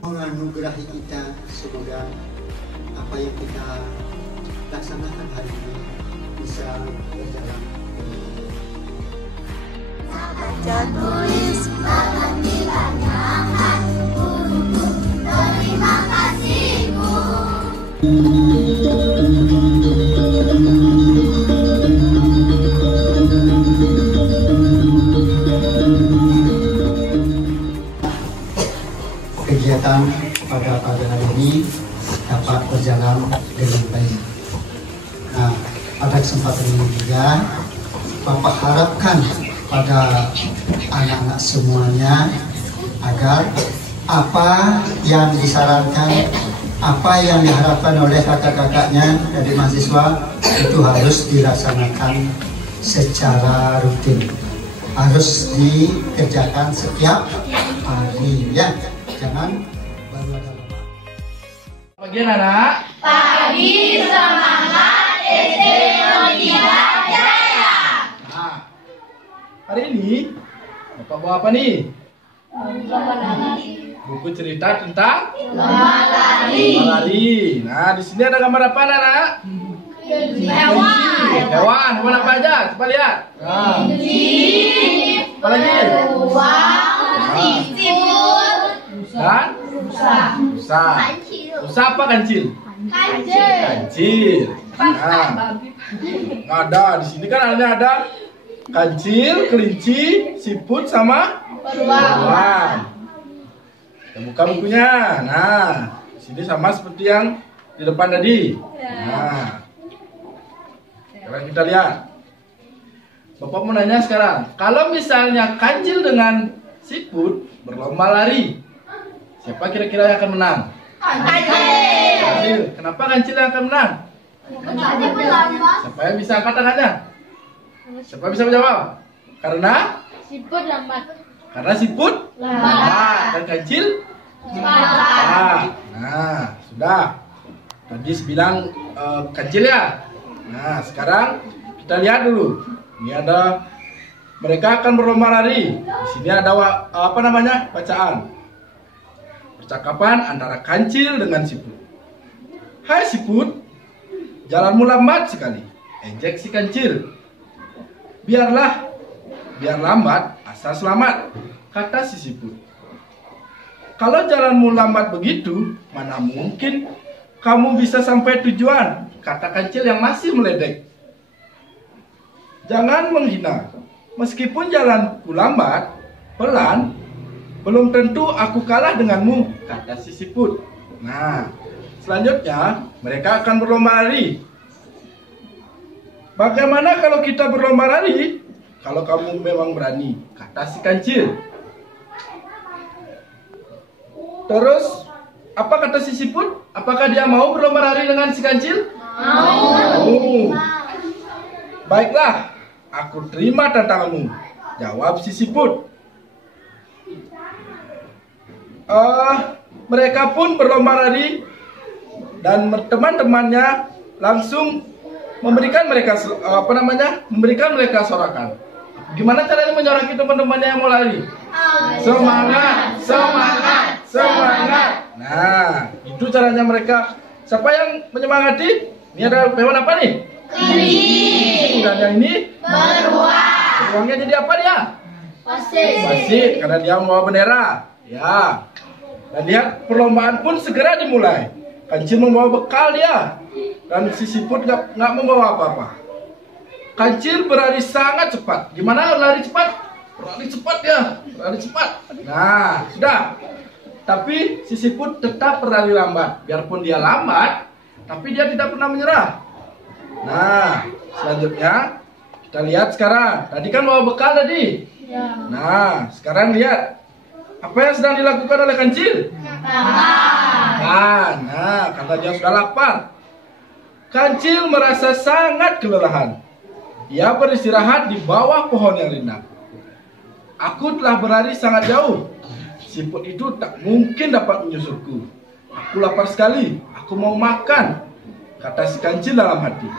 Menganugerahi kita, semoga apa yang kita laksanakan hari ini bisa berjalan. Baca tulis tangan ditanyakan guruku, terima kasihku. Kegiatan pada hari ini dapat berjalan dengan baik. Nah, pada kesempatan ini juga Bapak harapkan pada anak-anak semuanya agar apa yang disarankan, apa yang diharapkan oleh kakak-kakaknya dari mahasiswa itu harus dilaksanakan secara rutin, harus dikerjakan setiap hari ya. Jangan baru ada bagian anak. Pagi semangat SD Motiva Jaya. Nah, hari ini Bapak bawa apa nih? Buku cerita tentang Lomba lari. lomba lari. Nah, di sini ada gambar apa, anak? Hewan apa aja? Coba lihat. Nah, apa lagi? Dan rusa. Rusa apa kancil? Kancil. Nah, ada di sini kan ada kancil, kelinci, siput sama beruang. Kita buka bukunya. Nah, di sini sama seperti yang di depan tadi. Nah, sekarang kita lihat. Bapak mau nanya sekarang, kalau misalnya kancil dengan siput berlomba lari, siapa kira-kira yang akan menang? Kancil. Kenapa kancil yang akan menang? Siapa yang bisa angkat tangannya? Siapa bisa menjawab? Karena Siput lambat. karena siput lambat dan kancil cepat. Nah, sudah. Tadi bilang kancil ya. Nah, sekarang kita lihat dulu. Ini ada mereka akan berlomba lari. Di sini ada bacaan. Percakapan antara kancil dengan siput. Hai siput, jalanmu lambat sekali. Ejek si kancil. Biar lambat, asal selamat, kata si siput. Kalau jalanmu lambat begitu, mana mungkin kamu bisa sampai tujuan, kata kancil yang masih meledek. Jangan menghina, meskipun jalanku lambat, pelan, belum tentu aku kalah denganmu, kata si siput. Nah, selanjutnya mereka akan berlomba lari. Bagaimana kalau kita berlomba lari? Kalau kamu memang berani, kata si kancil. Terus, apa kata si siput? Apakah dia mau berlomba lari dengan si kancil? Mau. Baiklah, aku terima tantanganmu, jawab si siput. Mereka pun berlomba lari dan teman-temannya langsung memberikan mereka sorakan. Gimana caranya menyoraki teman-temannya yang mau lari? Semangat, semangat, semangat. Nah, itu caranya mereka. Siapa yang menyemangati? Ini ada hewan apa nih? Kelinci. Dan yang ini? Beruang. Beruangnya jadi apa dia? Wasit. Karena dia membawa bendera. Ya. Dan lihat perlombaan pun segera dimulai. Kancil membawa bekal dia. Dan si siput nggak membawa apa-apa. Kancil berlari sangat cepat. Gimana lari cepat? Lari cepat ya. Lari cepat. Nah, sudah. Tapi si siput tetap berlari lambat. Biarpun dia lambat, tapi dia tidak pernah menyerah. Nah, selanjutnya kita lihat sekarang. Tadi kan bawa bekal tadi. Nah, sekarang lihat apa yang sedang dilakukan oleh kancil. Nah, karena dia sudah lapar. Kancil merasa sangat kelelahan. Ia beristirahat di bawah pohon yang rindang. Aku telah berlari sangat jauh. Siput itu tak mungkin dapat menyusulku. Aku lapar sekali. Aku mau makan, kata si kancil dalam hati.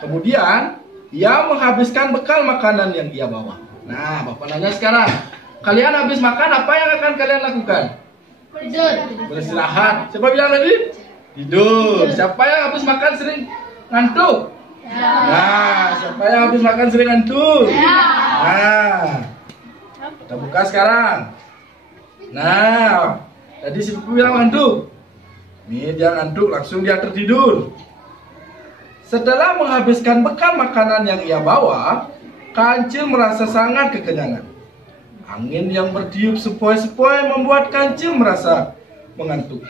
Kemudian ia menghabiskan bekal makanan yang ia bawa. Nah, Bapak nanya sekarang, kalian habis makan, apa yang akan kalian lakukan? Tidur. Beristirahat. Siapa bilang tadi? Tidur. Siapa yang habis makan sering ngantuk? Nah, siapa yang habis makan sering ngantuk? Nah, kita buka sekarang. Nah, tadi si Pupu bilang ngantuk. Nih dia ngantuk, langsung dia tertidur. Setelah menghabiskan bekal makanan yang ia bawa, Kancil merasa sangat kekenyangan. Angin yang bertiup sepoi-sepoi membuat Kancil merasa mengantuk.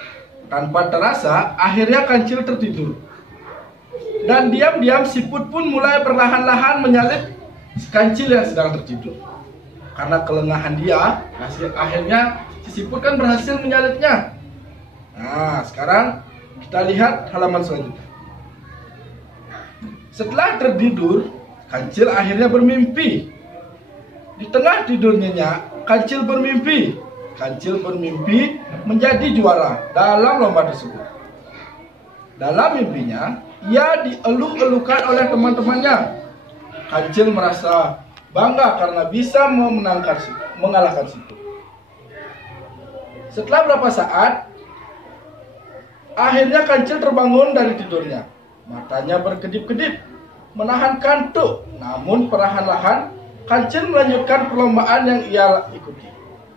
Tanpa terasa, akhirnya Kancil tertidur. Dan diam-diam siput pun mulai perlahan-lahan menyalip Kancil yang sedang tertidur. Karena kelengahan dia, akhirnya si siput kan berhasil menyalipnya. Nah, sekarang kita lihat halaman selanjutnya. Setelah tertidur, Kancil akhirnya bermimpi. Di tengah tidurnya, Kancil bermimpi. Kancil bermimpi menjadi juara dalam lomba tersebut. Dalam mimpinya, ia dieluk-elukan oleh teman-temannya. Kancil merasa bangga karena bisa mengalahkan siput. Setelah beberapa saat, akhirnya Kancil terbangun dari tidurnya. Matanya berkedip-kedip, menahan kantuk. Namun perlahan-lahan Kancil melanjutkan perlombaan yang ia ikuti.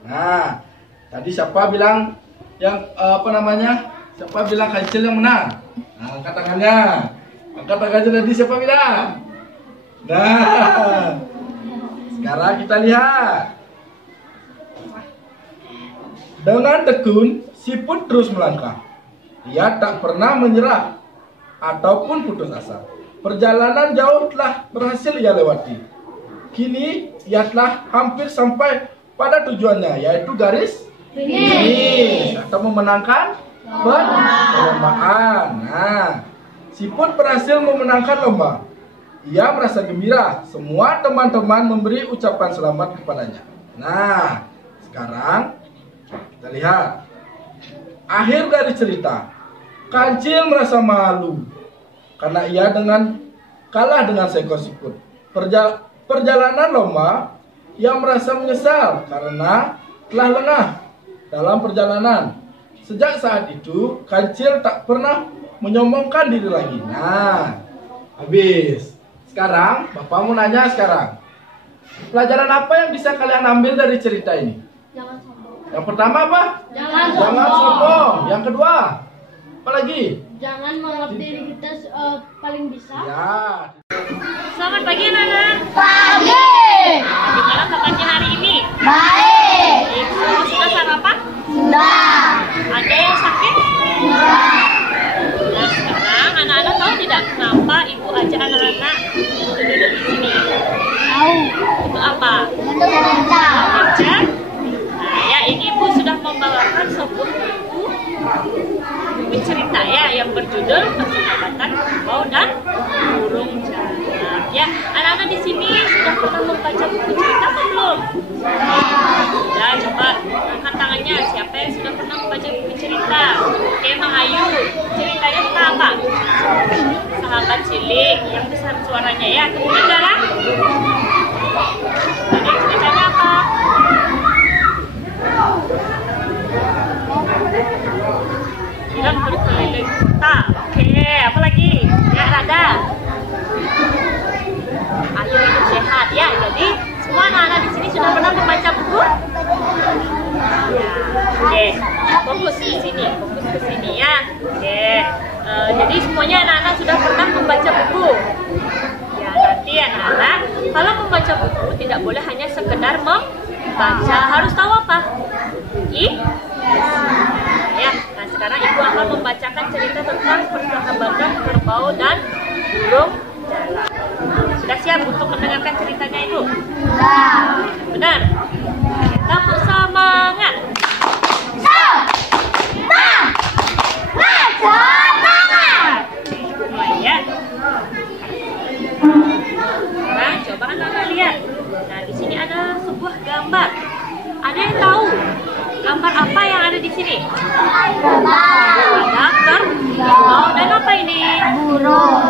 Nah, tadi siapa bilang siapa bilang Kancil yang menang? Nah, angkat tangannya. Angkat tangannya tadi siapa bilang? Nah, sekarang kita lihat. Dengan tekun, siput terus melangkah. Ia tak pernah menyerah ataupun putus asa. Perjalanan jauh telah berhasil ia lewati. Kini ia telah hampir sampai pada tujuannya, yaitu garis finish atau memenangkan perlombaan. Nah, siput berhasil memenangkan lomba. Ia merasa gembira. Semua teman-teman memberi ucapan selamat kepadanya. Nah, sekarang kita lihat akhir dari cerita. Kancil merasa malu karena ia kalah dengan seekor siput. Perjalanan lomba, ia merasa menyesal karena telah lengah dalam perjalanan. Sejak saat itu, Kancil tak pernah menyombongkan diri lagi. Nah, habis. Sekarang, Bapak mau nanya sekarang. Pelajaran apa yang bisa kalian ambil dari cerita ini? Jangan sombong. Yang pertama apa? Jangan sombong. Yang kedua, apa lagi? Jangan menganggap diri kita paling bisa. Ya. Selamat pagi anak-anak. Pagi. Gimana kabarnya hari ini? Baik. Semua sudah sarapan? Sudah. Ada yang sakit? Sudah. Nah sekarang anak-anak tahu tidak kenapa ibu ajak anak-anak untuk duduk di sini? Tahu. Itu apa? Untuk baca. Baca. Nah ya ini ibu sudah membawakan sebuah buku cerita ya yang berjudul Persahabatan Kerbau dan Burung Jalak. Ya, anak-anak di sini sudah pernah membaca buku cerita atau belum? Sudah, coba angkat tangannya. Siapa yang sudah pernah membaca buku cerita? Oke, Mang Ayu. Ceritanya tentang apa? Sahabat cilik yang besar suaranya ya. Kemudian Dara? Oke, fokus ke sini ya. Oke, jadi semuanya anak-anak sudah pernah membaca buku. Ya, nanti anak-anak kalau membaca buku tidak boleh hanya sekedar membaca, harus tahu apa? Ya, nah sekarang ibu akan membacakan cerita tentang persahabatan kerbau dan burung jalak. Sudah siap untuk mendengarkan ceritanya ibu? Benar. Tepuk semangat. Ya. Sekarang coba anak-anak lihat. Nah, di sini ada sebuah gambar. Ada yang tahu gambar apa yang ada di sini? Ada kerbau dan apa ini? Burung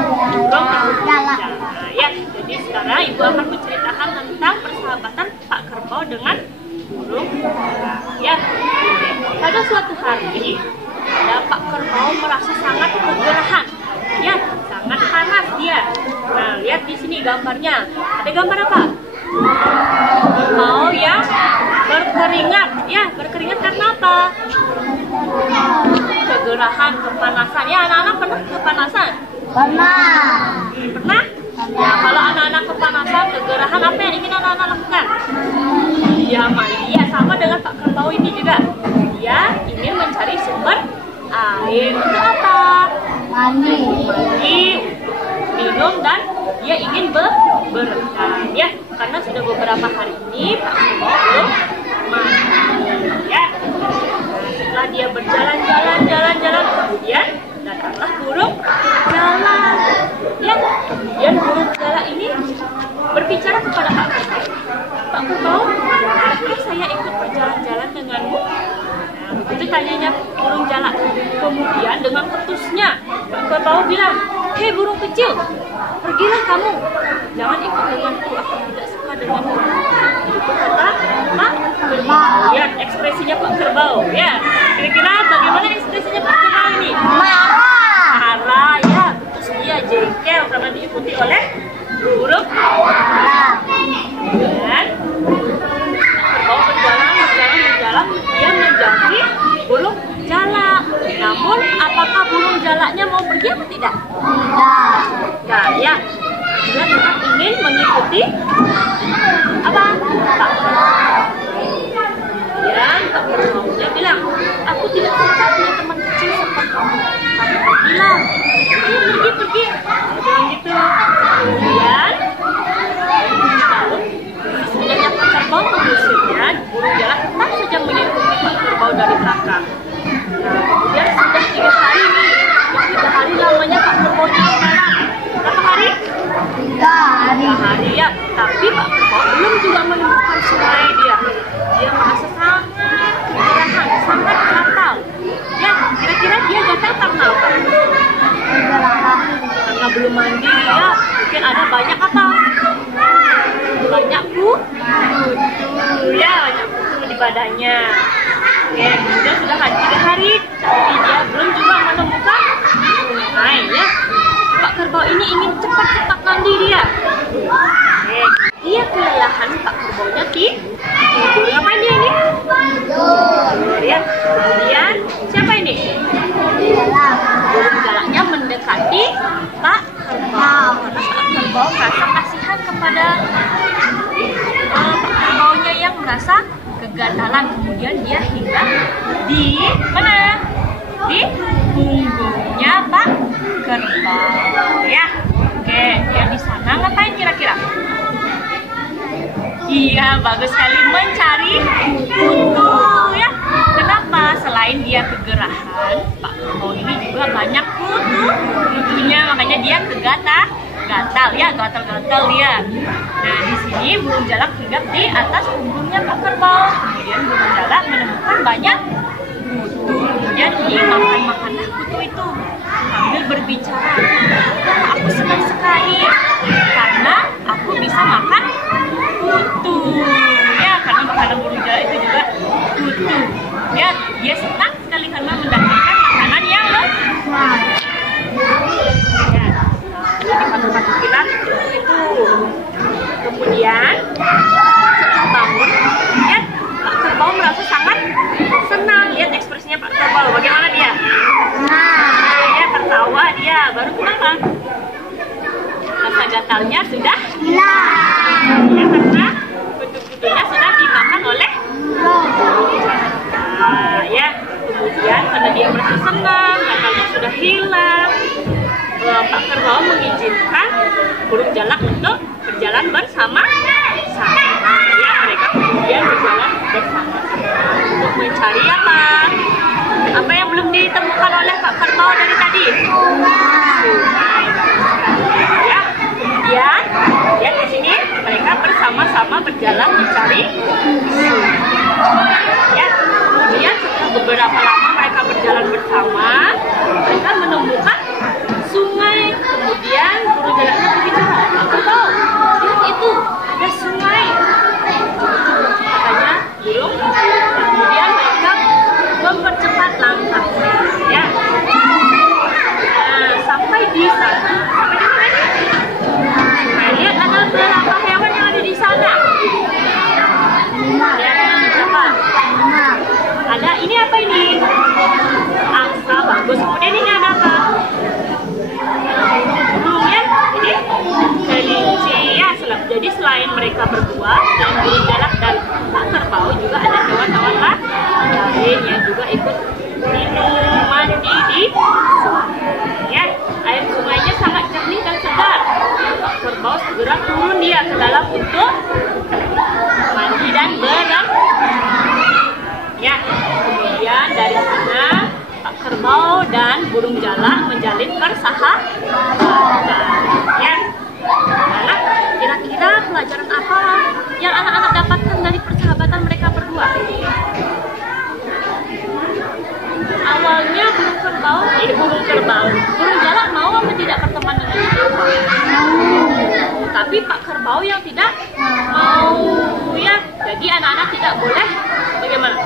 jalak. Ya, jadi sekarang ibu akan menceritakan tentang persahabatan Pak Kerbau dengan burung jalak. Ya, pada suatu hari ada Pak Kerbau merasa sangat kegerahan. Ya, sangat panas dia. Nah, lihat di sini gambarnya. Ada gambar apa? Kerbau yang berkeringat. Ya, berkeringat karena apa? Kegerahan, kepanasan. Ya, anak-anak pernah kepanasan? Pernah? Ya, kalau anak-anak kepanasan, kegerahan, apa yang ingin anak-anak lakukan? Ya, mandi. Ya, sama dengan Pak Kerbau ini juga. Dia ingin mencari sumber air. Untuk apa? Mandi, minum, dan dia ingin berenang. Ya, karena sudah beberapa hari ini Pak Kerbau belum mandi. Ya, setelah dia berjalan-jalan, kemudian datanglah burung jalak. Ya, kemudian burung jalak ini berbicara kepada Pak Kerbau. Pak Kerbau, apakah saya ikut berjalan-jalan denganmu? Nah, itu tanyanya burung jalak. Kemudian dengan ketusnya Pak Kerbau bilang, hei burung kecil, pergilah kamu, jangan ikut denganku, aku tidak suka denganmu. Itu kata Pak Kerbau. Lihat ekspresinya Pak Kerbau. Ya, kira-kira bagaimana ekspresinya Pak Kerbau ini? Marah, ya, terus dia jengkel karena diikuti oleh burung jalak. Dan Pak Kerbau berjalan, dia mendaki burung jalak. Namun, apakah burung jalaknya mau pergi atau tidak? Tidak, ya. Dia tetap ingin mengikuti apa? Pak Kerbau. Dan Pak Kerbau dia bilang, aku tidak suka punya teman kecil seperti kamu. Kamu bilang, ayo pergi. Dia bilang gitu. Kemudian, sudahnya Pak Kerbau mengusirnya, burung jalak tetap saja mengikuti Pak Kerbau dari belakang. Nah, kemudian sudah 3 hari nih. 3 hari lamanya Pak Kerbau di jalan. Berapa hari? 3 hari ya. Tapi Pak Kerbau belum juga menemukan sungai dia. Dia merasa sangat kegerahan, sangat gatal. Ya, kira-kira dia gatal karena apa? Karena belum mandi ya. Mungkin ada banyak apa? Banyak kutu. Ya, banyak kutu di badannya. Oke, kemudian sudah 3 hari, tapi dia belum juga menemukan sungai ya. Pak Kerbau ini ingin cepat-cepat mandi dia. Oke, dia kelelahan. Pak Kerbaunya tidur. Ngapain dia ini? Tidur ya. Kemudian siapa ini? Burung jalaknya mendekati Pak Kerbau karena Pak Kerbau merasa kasihan kepada Pak Kerbaunya yang merasa kegatalan. Kemudian dia hinggap di mana? Di punggungnya Pak Kerbau ya. Oke, dia di sana ngapain kira-kira? Iya, bagus sekali, mencari kutu ya. Kenapa? Selain dia kegerahan, Pak Kerbau ini juga banyak kutunya, makanya dia gatal ya, gatal dia. Nah, di sini burung jalak hinggap di atas punggungnya Pak Kerbau. Kemudian burung jalak menemukan banyak kutu. Kemudian dia makan kutu itu sambil berbicara. Aku senang sekali karena aku bisa makan kutu. Ya, karena makanan burung jalak itu juga kutu. Ya, dia senang sekali karena mendapatkan makanan yang lezat. Ya, dipatuk-patukilah itu. Kemudian setelah bangun, ya gatalnya sudah hilang. ya, karena kutu-kutunya sudah dimakan oleh ya. Kemudian karena dia merasa senang, gatalnya sudah hilang, Pak Kerbau mengizinkan burung jalak untuk berjalan bersama-sama. Ya, mereka kemudian berjalan bersama untuk mencari apa? Apa yang belum ditemukan oleh Pak Kerbau dari tadi? Sungai. Ya, kemudian lihat di sini mereka bersama-sama berjalan mencari sungai. Ya, kemudian setelah beberapa lama mereka berjalan bersama, mereka menemukan sungai. Kemudian burung jalaknya berbicara, Pak Kerbau, lihat itu, ada sungai. Katanya burung. Kemudian mereka mempercepat langkah. Ya. Nah, sampai di sana. Nah, lihat ada berapa hewan yang ada di sana. Lihat ada berapa? Ada, ini apa ini? Angsa, bagus. Kemudian ini ada apa? Burung ya, ini kelinci ya. Jadi selain mereka berdua, dan burung jalak dan Pak Kerbau, juga ada hewan-hewan lain yang juga ikut minum mandi di sungai. Ya, air sungainya sangat jernih dan segar. Pak Kerbau segera turun dia ke dalam untuk mandi dan berenang. Ya, kemudian dari sana Pak Kerbau dan burung jalak menjalin persahabatan. Ya, anak, kira-kira pelajaran apa yang anak-anak dapatkan dari persahabatan mereka berdua? Awalnya burung jalak mau apa tidak berteman dengan Pak Kerbau? Tapi Pak Kerbau yang tidak mau ya. Jadi anak-anak tidak boleh bagaimana?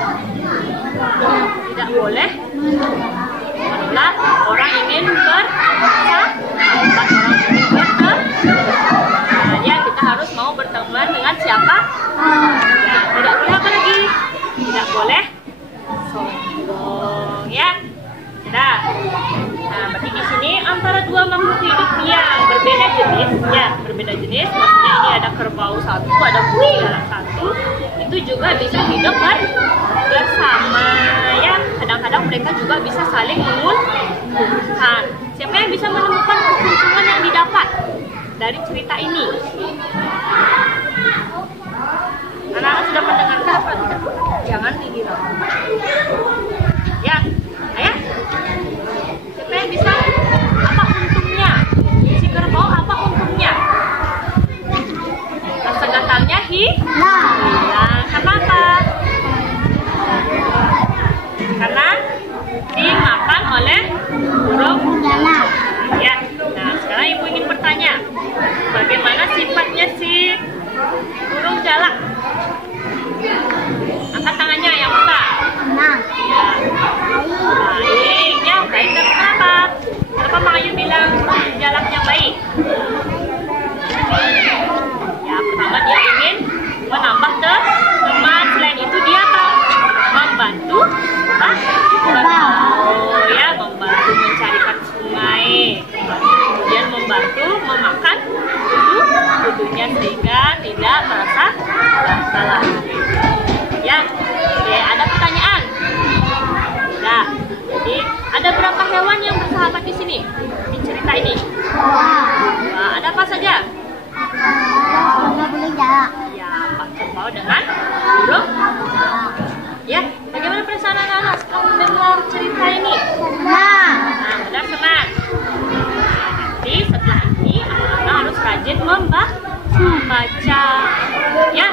Tidak boleh menolak orang ingin bersahabat, orang ingin berteman. Ya, kita harus mau berteman dengan siapa? Ya, tidak boleh apa lagi? Tidak boleh sombong, ya. Nah, berarti di sini antara dua makhluk hidup yang berbeda jenis, ya, berbeda jenis. Maksudnya ini ada kerbau satu, ada burung jalak satu, itu juga bisa hidup bersama, ya. Kadang-kadang mereka juga bisa saling menguntungkan. Siapa yang bisa menemukan keuntungan yang didapat dari cerita ini? Anak-anak sudah mendengarkan apa tidak? Jangan dihiraukan. Ya, ayah. Siapa yang bisa? Apa untungnya? Si kerbau apa untungnya? Rasa gatalnya hilang. Kenapa? Karena dimakan oleh burung jalak. Ya. Nah, sekarang ibu ingin bertanya, bagaimana sifatnya si burung jalak? Angkat tangannya yang besar. Nah, Ya. Baik, ya baik. Dan kenapa? Kenapa Mak Ayu bilang burung jalaknya baik? Ya, pertama dia ingin menambah teman. Selain itu dia apa? Membantu kerbau, ya, membantu mencarikan sungai, kemudian membantu memakan kudu-kudunya sehingga tidak merasa bersalah. Ya, oke, ada pertanyaan? Nah, jadi ada berapa hewan yang bersahabat di sini di cerita ini? Nah, ada apa saja? burung jalak. Ya, Pak Kerbau dengan burung. Ya, bagaimana perasaan anak-anak setelah mendengar cerita ini? Senang. Nah, benar senang. Nanti setelah ini anak-anak harus rajin membaca. Ya,